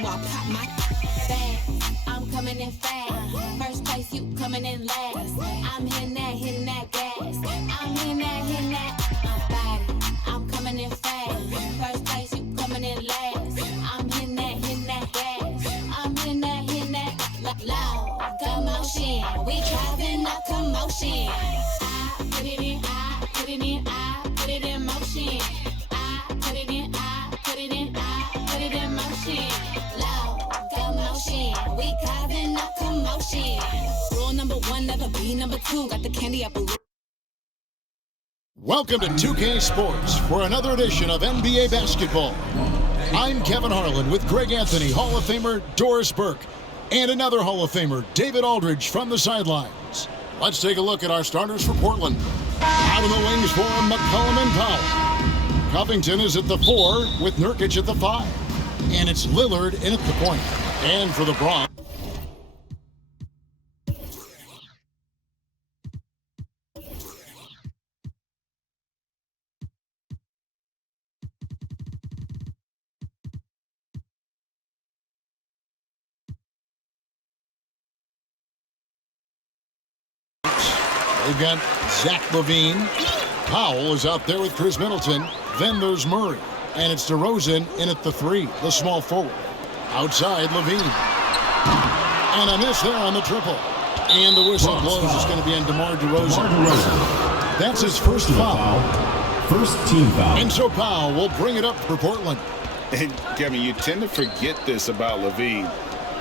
who I pop my fast. I'm coming in fast. First place, you coming in last. I'm hitting that gas. I'm hitting that body. I'm coming in fast. First place, you coming in last. I'm hitting that gas. I'm hitting that loud commotion. We driving a commotion. I put it in, I put it in, I put it in motion. I put it in, I put it in, I put it in motion. Loud commotion. We causing a commotion. Rule number one, never be number two. Got the candy apple. Welcome to 2K Sports for another edition of NBA basketball. I'm Kevin Harlan with Greg Anthony, Hall of Famer Doris Burke, and another Hall of Famer, David Aldridge, from the sidelines. Let's take a look at our starters for Portland. Out of the wings for McCollum and Powell. Covington is at the 4 with Nurkic at the 5. And it's Lillard in at the point. And for the Bronx. They've got Zach LaVine. Powell is out there with Chris Middleton. Then there's Murray. And it's DeRozan in at the 3, the small forward. Outside, LaVine. And a miss there on the triple. And the whistle blows. It's going to be on DeMar DeRozan. That's his first foul. First team foul. And so Powell will bring it up for Portland. And Kevin, you tend to forget this about LaVine.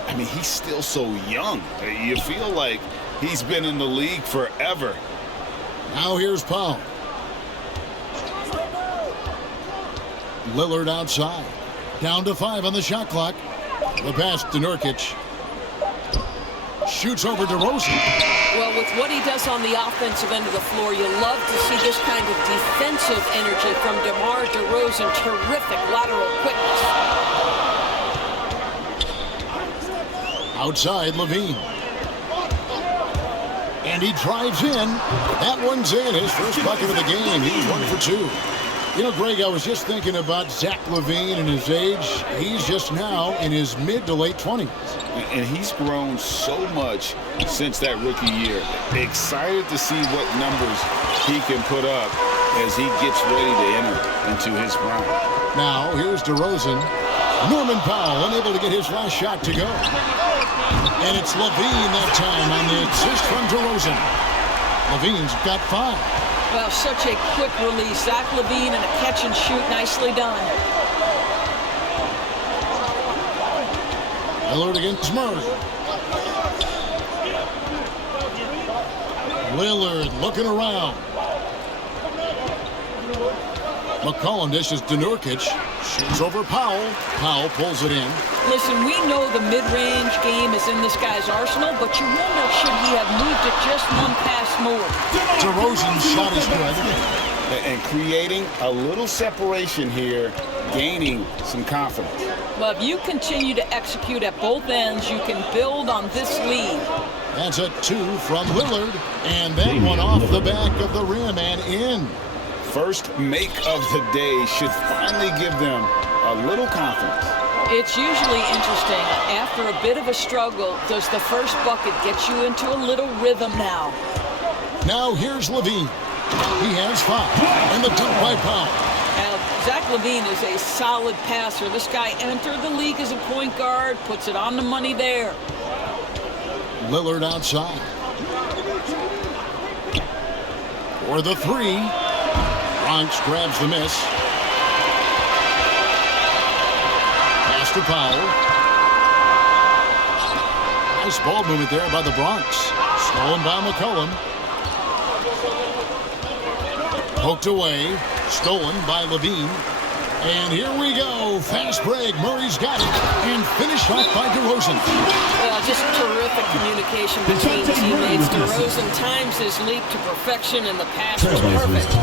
I mean, he's still so young. You feel like he's been in the league forever. Now here's Powell. Lillard outside. Down to 5 on the shot clock. The pass to Nurkic. Shoots over DeRozan. Well, with what he does on the offensive end of the floor, you love to see this kind of defensive energy from DeMar DeRozan. Terrific lateral quickness. Outside, LaVine. And he drives in. That one's in. His first bucket of the game. He's 1 for 2. You know, Greg, I was just thinking about Zach LaVine and his age. He's just now in his mid to late 20s. And he's grown so much since that rookie year. Excited to see what numbers he can put up as he gets ready to enter into his prime. Now, here's DeRozan. Norman Powell unable to get his last shot to go. And it's LaVine that time on the assist from DeRozan. LaVine's got 5. Well, such a quick release. Zach LaVine and a catch and shoot. Nicely done. Lillard against Murray. Lillard looking around. McCollum dishes to Nurkic. Shoots over Powell. Powell pulls it in. Listen, we know the mid-range game is in this guy's arsenal, but you wonder, should he have moved it just one pass more? DeRozan's shot is good. And creating a little separation here, gaining some confidence. Well, if you continue to execute at both ends, you can build on this lead. That's a 2 from Lillard. And that one off the back of the rim and in. First make of the day should finally give them a little confidence. It's usually interesting. After a bit of a struggle, does the first bucket get you into a little rhythm now? Now here's LaVine. He has 5. And the dunk by Powell. Now, Zach LaVine is a solid passer. This guy entered the league as a point guard, puts it on the money there. Lillard outside. For the 3. Bronx grabs the miss. Pass to Powell. Nice ball movement there by the Bronx. Stolen by McCollum. Poked away. Stolen by LaVine. And here we go. Fast break. Murray's got it. And finished off by DeRozan. Well, just terrific communication between teammates. DeRozan times his leap to perfection, and the pass was perfect.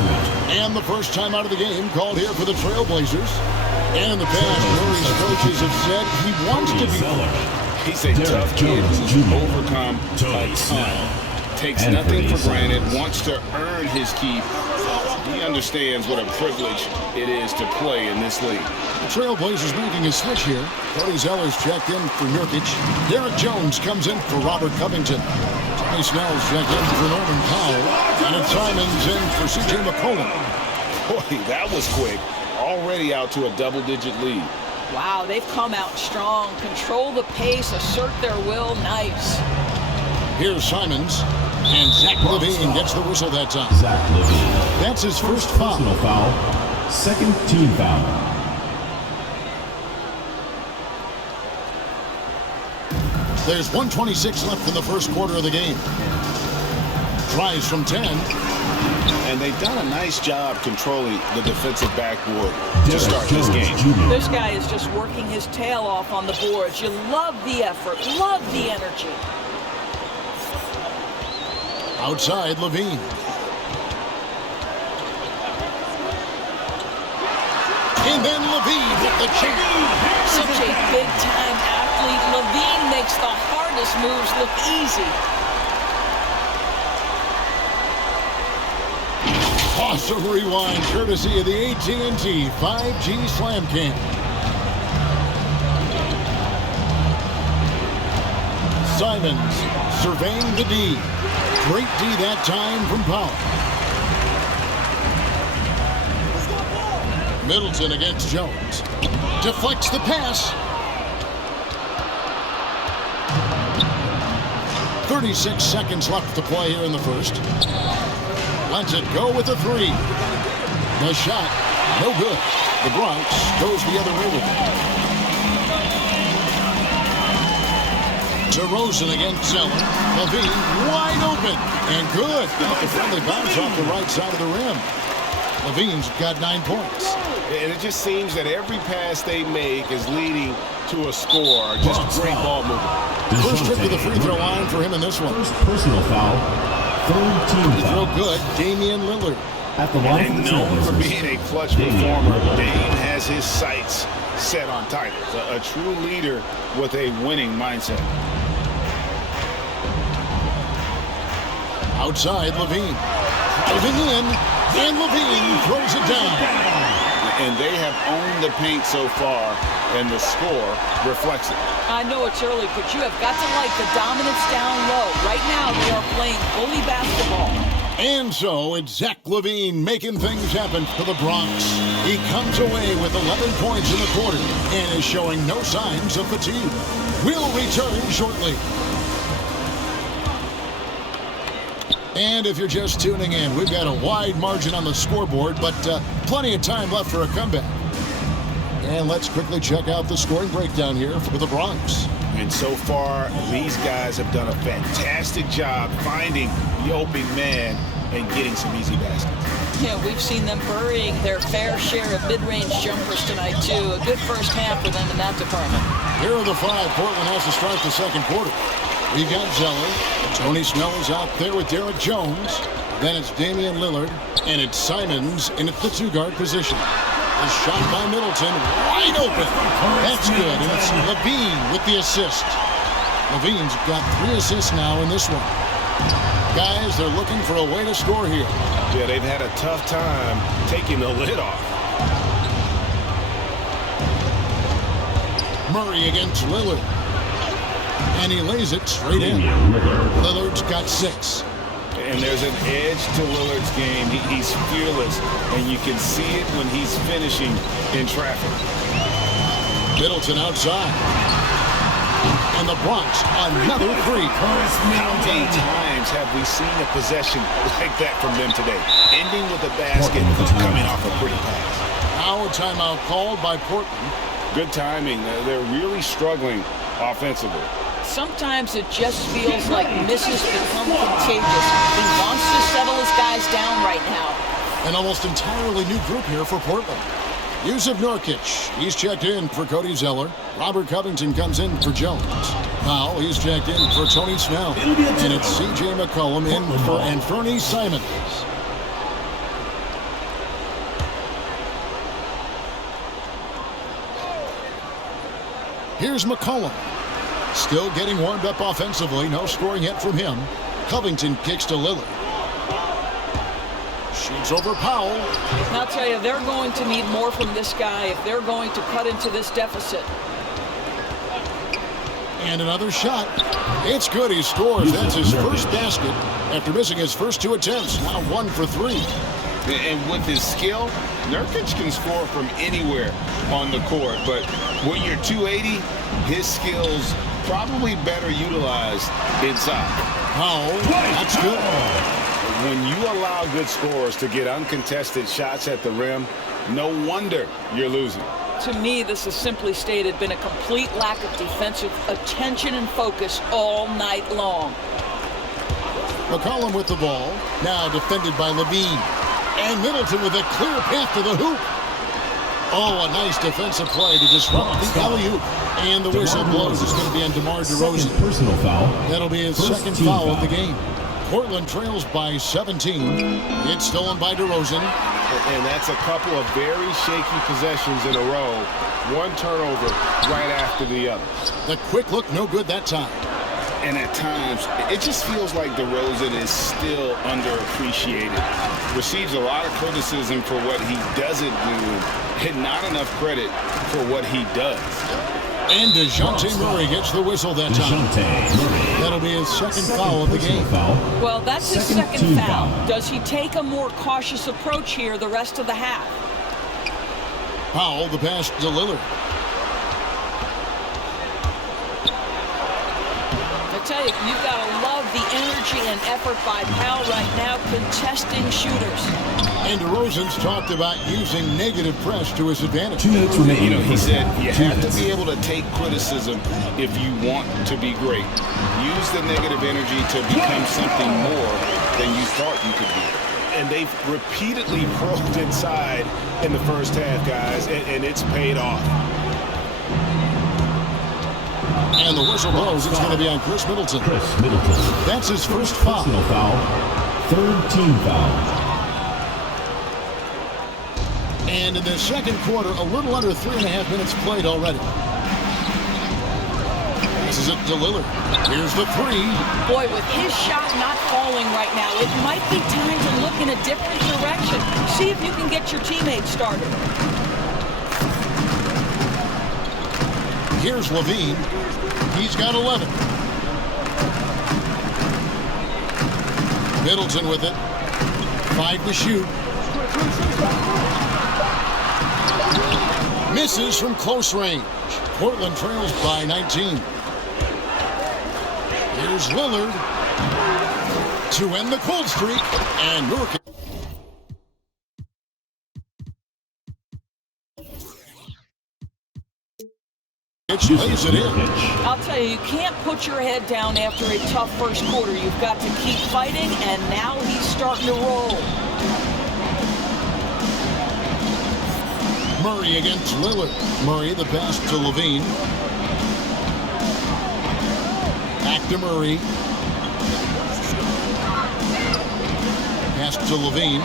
And the first time out of the game called here for the Trailblazers. And in the past, Murray's coaches have said he wants to be. He's a tough kid who's overcome a ton. takes nothing for granted, wants to earn his keep. He understands what a privilege it is to play in this league. The Trailblazers making a switch here. Cody Zeller's checked in for Nurkic. Derek Jones comes in for Robert Covington. Tony Snell's checked in for Norman Powell. And it's Simons in for C.J. McCollum. Boy, that was quick. Already out to a double-digit lead. Wow, they've come out strong. Control the pace, assert their will. Nice. Here's Simons. And Zach LaVine gets the whistle that time. Zach LaVine. That's his first foul. Personal foul. Second team foul. There's 1:26 left in the first quarter of the game. Tries from 10. And they've done a nice job controlling the defensive backboard to start this game. This guy is just working his tail off on the boards. You love the effort, love the energy. Outside, LaVine. And then LaVine with the chip. Such a big-time athlete. LaVine makes the hardest moves look easy. Awesome rewind, courtesy of the AT&T 5G Slam Cam. Simons surveying the D. Great D that time from Powell. Middleton against Jones. Deflects the pass. 36 seconds left to play here in the first. Lets it go with a three. The shot, no good. The Bronx goes the other way with it. DeRozan against Zeller. LaVine wide open and good. A friendly bounce off the right side of the rim. LaVine's got 9 points. And it just seems that every pass they make is leading to a score. Just great ball movement. First trip to the free throw line for him in this one. First personal foul. Third team foul. Real good. Damian Lillard. At the line And for the known for Trailblazers. being a clutch performer, Dame has his sights set on titles. A true leader with a winning mindset. Outside, LaVine. Driving in, and LaVine throws it down. And they have owned the paint so far, and the score reflects it. I know it's early, but you have got to like the dominance down low. Right now, they are playing bully basketball. And so it's Zach LaVine making things happen for the Bronx. He comes away with 11 points in the quarter and is showing no signs of fatigue. We'll return shortly. And if you're just tuning in, we've got a wide margin on the scoreboard, but plenty of time left for a comeback. And let's quickly check out the scoring breakdown here for the Bronx. And so far, these guys have done a fantastic job finding the open man and getting some easy baskets. Yeah, we've seen them burying their fair share of mid-range jumpers tonight, too. A good first half for them in that department. Here are the 5 Portland has to start the second quarter. We've got Zeller. Tony Snell is out there with Derek Jones. Then it's Damian Lillard. And it's Simons in at the 2-guard position. A shot by Middleton. Wide open. That's good. And it's LaVine with the assist. LaVine's got 3 assists now in this one. Guys, they're looking for a way to score here. Yeah, they've had a tough time taking the lid off. Murray against Lillard. And he lays it straight in. Lillard's got 6. And there's an edge to Lillard's game. He's fearless, and you can see it when he's finishing in traffic. Middleton outside. And the Bronx, another three. How many times have we seen a possession like that from them today? Ending with a basket, coming off a pretty pass. Now a timeout called by Portland. Good timing. They're really struggling offensively. Sometimes it just feels like misses become contagious. He wants to settle his guys down right now. An almost entirely new group here for Portland. Yusuf Nurkic, he's checked in for Cody Zeller. Robert Covington comes in for Jones. Now he's checked in for Tony Snell. And it's C.J. McCollum in for Anthony Simons. Here's McCollum. Still getting warmed up offensively. No scoring yet from him. Covington kicks to Lillard. Shoots over Powell. And I'll tell you, they're going to need more from this guy if they're going to cut into this deficit. And another shot. It's good. He scores. That's his first basket after missing his first 2 attempts. Now 1 for 3. And with his skill, Nurkic can score from anywhere on the court. But when you're 280, his skills probably better utilized inside. Powell. That's good. When you allow good scorers to get uncontested shots at the rim, no wonder you're losing. To me, this has simply stated been a complete lack of defensive attention and focus all night long. McCollum with the ball. Now defended by Levine. And Middleton with a clear path to the hoop. Oh, a nice defensive play to disrupt the alley-oop. And the whistle blows. It's going to be on DeMar DeRozan. Personal foul. That'll be his second foul of the game. Portland trails by 17. It's stolen by DeRozan. And that's a couple of very shaky possessions in a row. One turnover right after the other. The quick look, no good that time. And at times, it just feels like DeRozan is still underappreciated. Receives a lot of criticism for what he doesn't do, and not enough credit for what he does. And DeJounte Murray gets the whistle that time. That'll be his second foul of the game. Well, that's his second foul. Does he take a more cautious approach here the rest of the half? Powell, the pass to Lillard. I tell you, you've got to love the energy and effort by Powell right now contesting shooters. And DeRozan's talked about using negative press to his advantage. 2 minutes remaining. You know, he said you have to be able to take criticism if you want to be great. Use the negative energy to become something more than you thought you could be. And they've repeatedly probed inside in the first half, guys, and it's paid off. And the whistle blows. It's going to be on Chris Middleton. That's his first foul. Personal foul. 3rd team foul. And in the second quarter, a little under 3.5 minutes played already. This is it to Lillard. Here's the 3. Boy, with his shot not falling right now, it might be time to look in a different direction. See if you can get your teammates started. Here's Levine. He's got 11. Middleton with it. 5 to shoot. Misses from close range. Portland trails by 19. Here's Lillard to end the cold streak. And Nurkic. Lays it in. I'll tell you, you can't put your head down after a tough first quarter. You've got to keep fighting, and now he's starting to roll. Murray against Lillard. Murray, the pass to Levine. Back to Murray. Pass to Levine.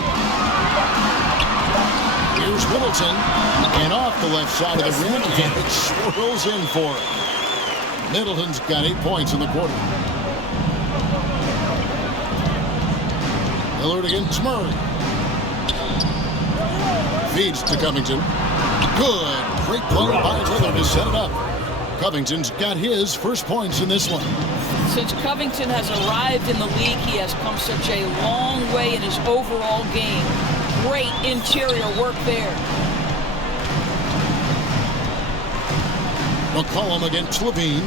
Here's Middleton. And off the left side of the rim, and it swirls in for him. Middleton's got 8 points in the quarter. Lillard against Murray. Feeds to Covington. Good. Great play by Lillard to set it up. Covington's got his first points in this one. Since Covington has arrived in the league, he has come such a long way in his overall game. Great interior work there. McCollum against Levine.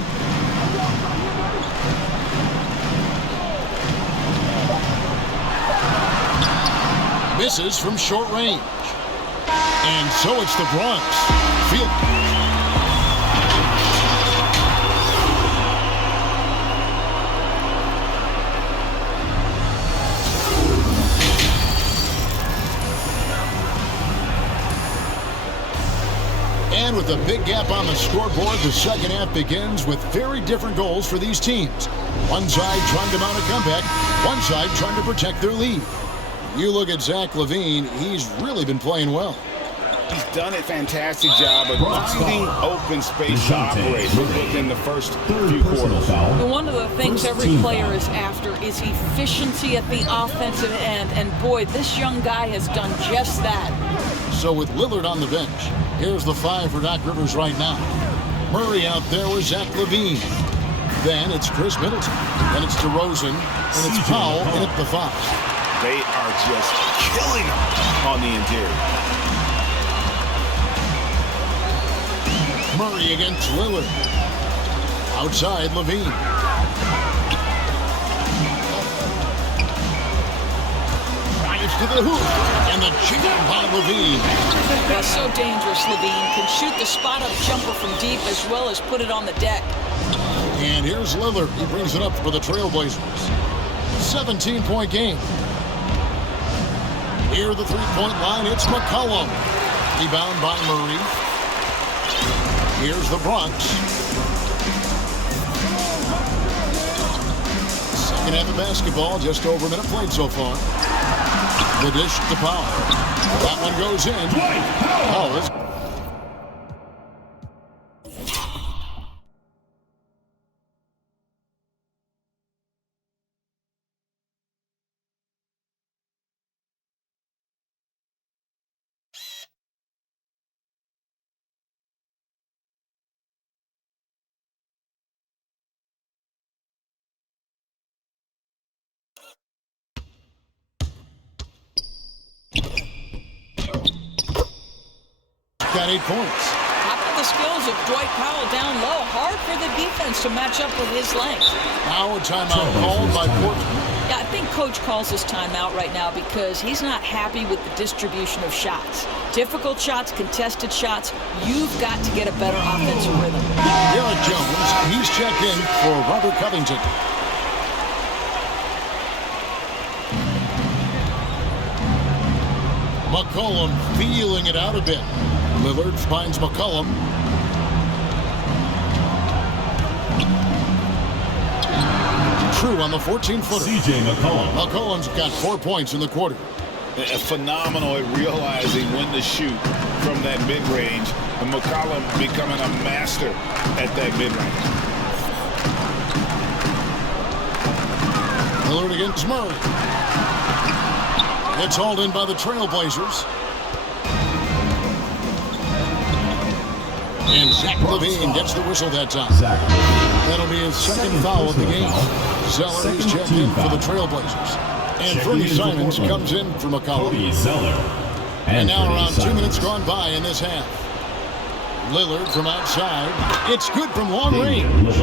Misses from short range. And so it's the Bronx. Field. And with a big gap on the scoreboard, the second half begins with very different goals for these teams. One side trying to mount a comeback, one side trying to protect their lead. You look at Zach LaVine, he's really been playing well. He's done a fantastic job of finding open space to operate within the first few quarters. One of the things every player is after is efficiency at the offensive end, and boy, this young guy has done just that. So with Lillard on the bench, here's the 5 for Doc Rivers right now. Murray out there with Zach LaVine. Then it's Chris Middleton. Then it's DeRozan. And it's Powell in at the 5. They are just killing them on the interior. Murray against Lillard. Outside, LaVine. Drives to the hoop. And the jam by LaVine. That's so dangerous, LaVine. Can shoot the spot-up jumper from deep as well as put it on the deck. And here's Lillard. He brings it up for the Trailblazers. 17-point game. Near the three-point line, it's McCollum. Rebound by Murray. Here's the Bronx. Second half of basketball, just over a minute played so far. The dish to Powell. That one goes in. Powell is... got 8 points. How about the skills of Dwight Powell down low? Hard for the defense to match up with his length. Now a timeout called by Portland. Yeah, I think Coach calls this timeout right now because he's not happy with the distribution of shots. Difficult shots, contested shots. You've got to get a better offensive rhythm. Garrett Jones, he's checked in for Robert Covington. McCollum feeling it out a bit. Lillard finds McCollum. True on the 14-footer. C.J. McCollum. McCollum's got 4 points in the quarter. Phenomenal at realizing when to shoot from that mid-range. And McCollum becoming a master at that mid-range. Lillard against Murray. It's hauled in by the Trailblazers. And Zach LaVine gets the whistle that time. That'll be his second foul of the game. Zeller is checked in for the Trailblazers. And Fernie Simons comes in for McCollum. And now around 2 minutes gone by in this half. Lillard from outside. It's good from long range.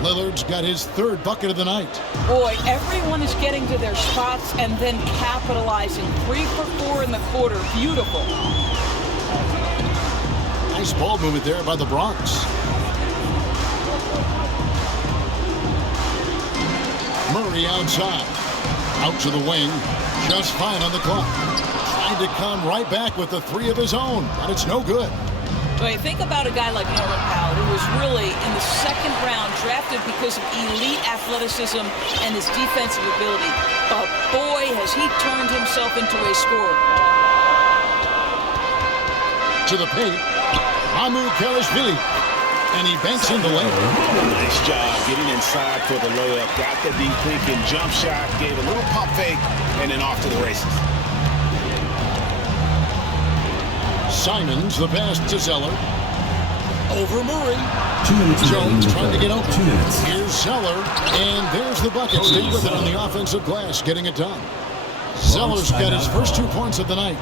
Lillard's got his 3rd bucket of the night. Boy, everyone is getting to their spots and then capitalizing. 3 for 4 in the quarter. Beautiful. Nice ball movement there by the Bronx. Murray outside. Out to the wing. Just fine on the clock. Trying to come right back with the 3 of his own, but it's no good. But think about a guy like Norman Powell, who was really in the 2nd round drafted because of elite athleticism and his defensive ability. But boy, has he turned himself into a scorer. To the paint. Mahmoud Kalashvili. And he banks in the lane. Nice job getting inside for the layup. Got the deep thinking jump shot, gave a little pump fake, and then off to the races. Simons, the pass to Zeller. Over Murray. 2 minutes. Jones trying to get open. 2 minutes. Here's Zeller. And there's the bucket. Stay with it on the offensive glass, getting it done. Zeller's got his first 2 points of the night.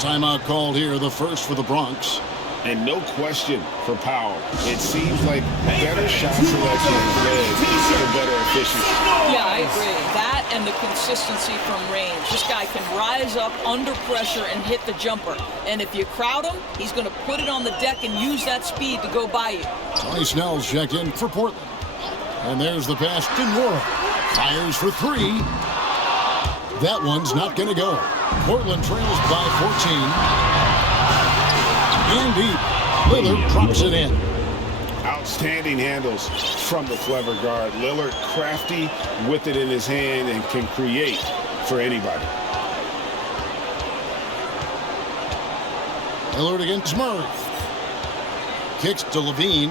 Timeout called here, the first for the Bronx. And no question for Powell. It seems like better shot selection led to better efficiency. Yeah, I agree. That and the consistency from range. This guy can rise up under pressure and hit the jumper. And if you crowd him, he's going to put it on the deck and use that speed to go by you. Tony Snell's checked in for Portland. And there's the pass to Nora. Fires for 3. That one's not going to go. Portland trails by 14. And deep. Lillard drops it in. Outstanding handles from the clever guard. Lillard crafty with it in his hand and can create for anybody. Lillard against Murray. Kicks to Levine.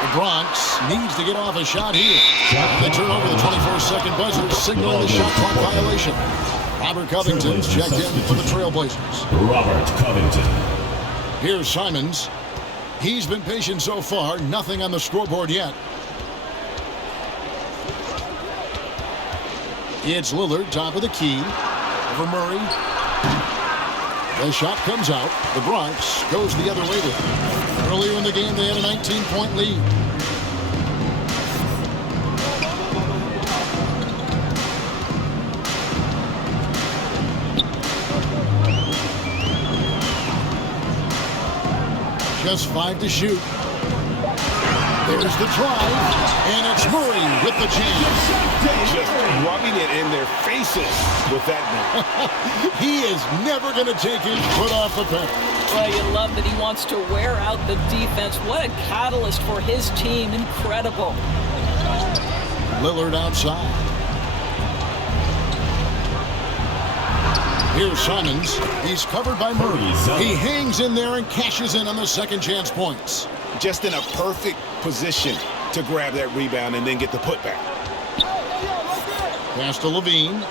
The Bronx needs to get off a shot here. They turn over the 24-second buzzer, signaling the shot clock violation. Robert Covington's checked in for the Trailblazers. Robert Covington. Here's Simons. He's been patient so far. Nothing on the scoreboard yet. It's Lillard, top of the key. Over Murray. The shot comes out. The Bronx goes the other way with it. Earlier in the game, they had a 19-point lead. Just 5 to shoot. There's the drive, and it's Murray with the chance. Just rubbing it in their faces with that one. He is never going to take his foot off the pedal. Well, you love that he wants to wear out the defense. What a catalyst for his team. Incredible. Lillard outside. Here's Simons. He's covered by Murray. He hangs in there and cashes in on the second chance points. Just in a perfect position to grab that rebound and then get the putback. Pass to Levine.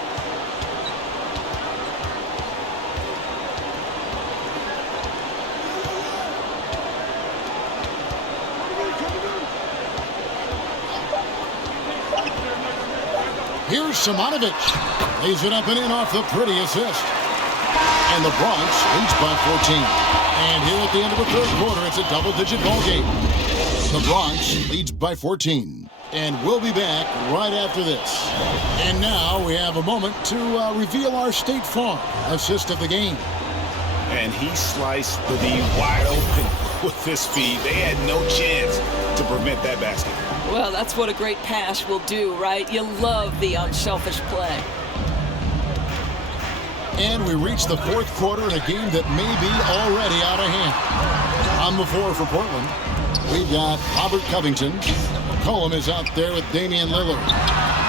Here's Simonovic. Lays it up and in off the pretty assist. And the Bronx leads by 14. And here at the end of the third quarter, it's a double-digit ball game. The Bronx leads by 14. And we'll be back right after this. And now we have a moment to reveal our State Farm assist of the game. And he sliced the D wide open with his feet. They had no chance to prevent that basket. Well, that's what a great pass will do, right? You love the unselfish play. And we reach the fourth quarter in a game that may be already out of hand. On the floor for Portland, we've got Robert Covington. McCollum is out there with Damian Lillard.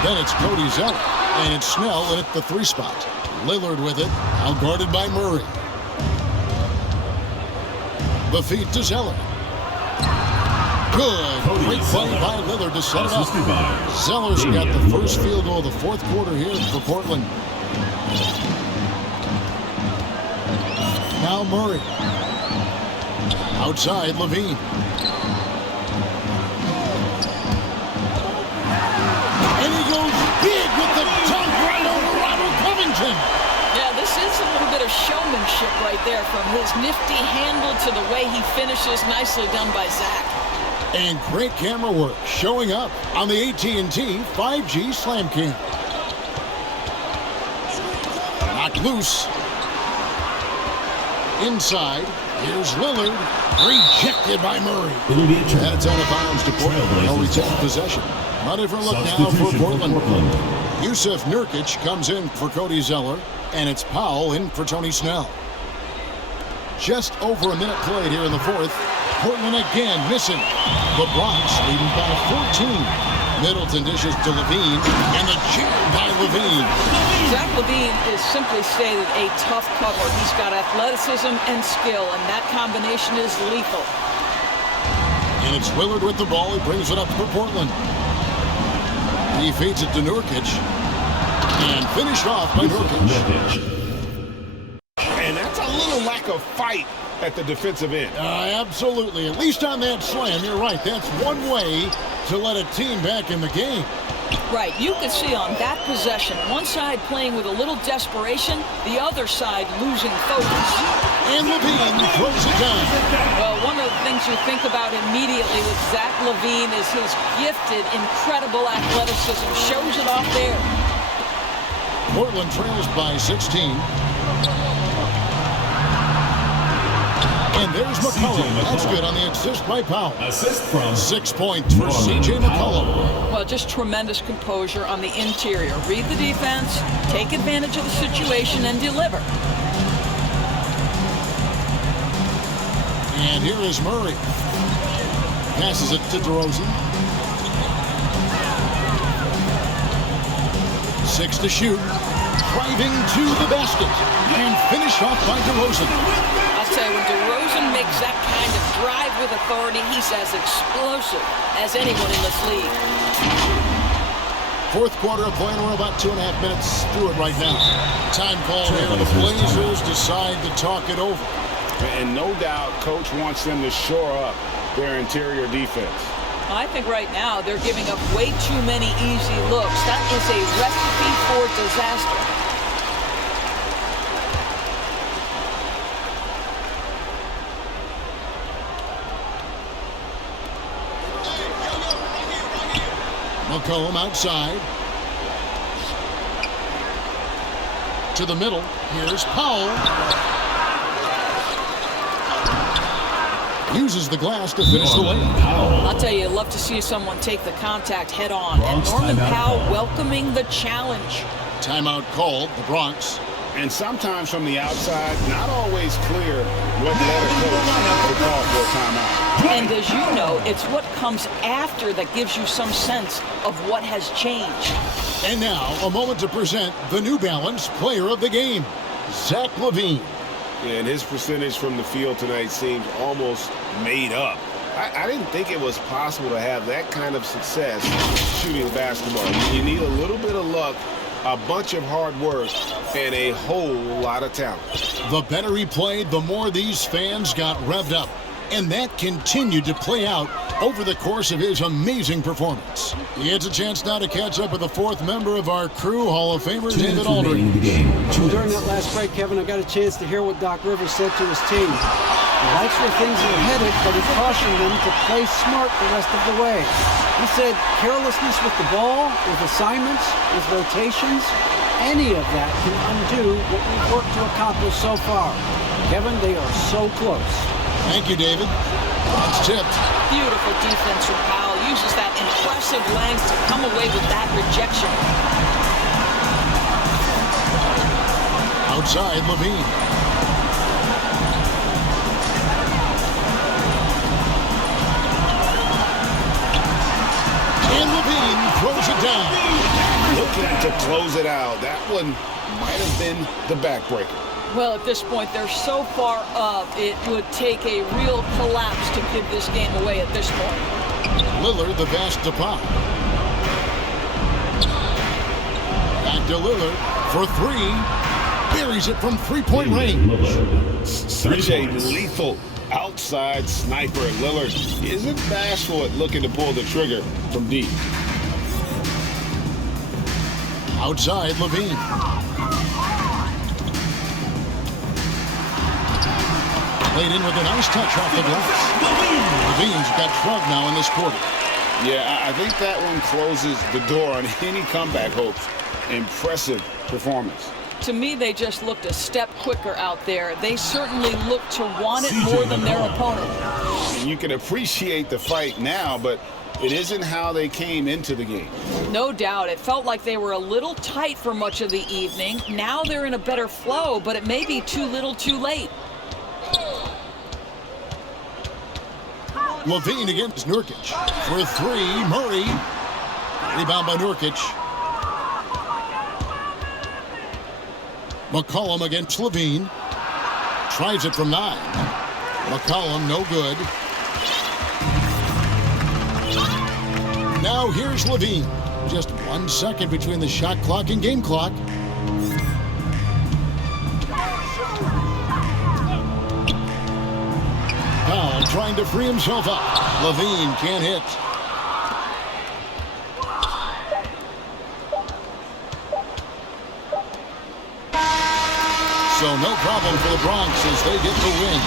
Then it's Cody Zeller. And it's Snell at the 3 spot. Lillard with it, outguarded by Murray. The feed to Zeller. Good. Great play by Lillard to set it up. Zeller's got the first field goal of the fourth quarter here for Portland. Now Murray. Outside, Levine. And he goes big with the dunk right over Robert Covington. Yeah, this is a little bit of showmanship right there, from his nifty handle to the way he finishes. Nicely done by Zach. And great camera work showing up on the AT&T 5G Slam Cam. Knocked loose. Inside, here's Lillard, rejected by Murray. And it's out of bounds to Portland. They'll retain possession. A different look now for Portland. Yusuf Nurkic comes in for Cody Zeller, and it's Powell in for Tony Snell. Just over a minute played here in the fourth. Portland again missing. The Bronx leading by 14. Middleton dishes to Levine, and the jam by Levine. Zach Levine is simply stated a tough cover. He's got athleticism and skill, and that combination is lethal. And it's Lillard with the ball. He brings it up for Portland. He feeds it to Nurkic. And finished off by Nurkic. And that's a little lack of fight at the defensive end. Absolutely. At least on that slam, you're right. That's one way to let a team back in the game. Right. You could see on that possession, one side playing with a little desperation, the other side losing focus. And Levine throws it down. Well, one of the things you think about immediately with Zach Levine is his gifted, incredible athleticism. Shows it off there. Portland trails by 16. And there's McCollum. That's good on the assist by Powell. Assist from 6 points for C.J. McCollum. Well, just tremendous composure on the interior. Read the defense, take advantage of the situation, and deliver. And here is Murray. Passes it to DeRozan. 6 to shoot. Driving to the basket. And finished off by DeRozan. I'll tell you, when DeRozan makes that kind of drive with authority, he's as explosive as anyone in this league. Fourth quarter of play, and we're about 2.5 minutes through it right now. Time call here. The Blazers decide to talk it over. And no doubt, Coach wants them to shore up their interior defense. I think right now they're giving up way too many easy looks. That is a recipe for disaster. McCollum outside. To the middle. Here's Powell. Uses the glass to finish the layup. I'll tell you, I'd love to see someone take the contact head on. And Norman Powell welcoming the challenge. Timeout called, the Bronx. And sometimes from the outside, not always clear what led a coach to call for a timeout. And as you know, it's what comes after that gives you some sense of what has changed. And now, a moment to present the New Balance Player of the Game, Zach LaVine. And his percentage from the field tonight seems almost made up. I didn't think it was possible to have that kind of success shooting the basketball. You need a little bit of luck, a bunch of hard work, and a whole lot of talent. The better he played, the more these fans got revved up. And that continued to play out over the course of his amazing performance. He has a chance now to catch up with the fourth member of our crew, Hall of Famer David Aldridge. During that last break, Kevin, I got a chance to hear what Doc Rivers said to his team. He likes where things are headed, but he cautioned them to play smart the rest of the way. He said carelessness with the ball, with assignments, with rotations, any of that can undo what we've worked to accomplish so far. Kevin, they are so close. Thank you, David. It's tipped. Beautiful defense from Powell. Uses that impressive length to come away with that rejection. Outside, LaVine. And LaVine throws it down. Looking to close it out. That one might have been the backbreaker. Well, at this point, they're so far up, it would take a real collapse to give this game away at this point. Lillard, the pass to Pop. Back to Lillard for three. Buries it from three-point range. Such a lethal outside sniper. Lillard isn't bashful at looking to pull the trigger from deep. Outside, LaVine. Played in with a nice touch off the glass. LaVine's got 12 now in this quarter. Yeah, I think that one closes the door on any comeback hopes. Impressive performance. To me, they just looked a step quicker out there. They certainly looked to want it more than their opponent. And you can appreciate the fight now, but it isn't how they came into the game. No doubt. It felt like they were a little tight for much of the evening. Now they're in a better flow, but it may be too little too late. LaVine against Nurkic. For three, Murray. Rebound by Nurkic. McCollum against LaVine. Tries it from 9. McCollum, no good. Now here's LaVine. Just 1 second between the shot clock and game clock. Powell trying to free himself up. LaVine can't hit. So no problem for the Bronx as they get the win.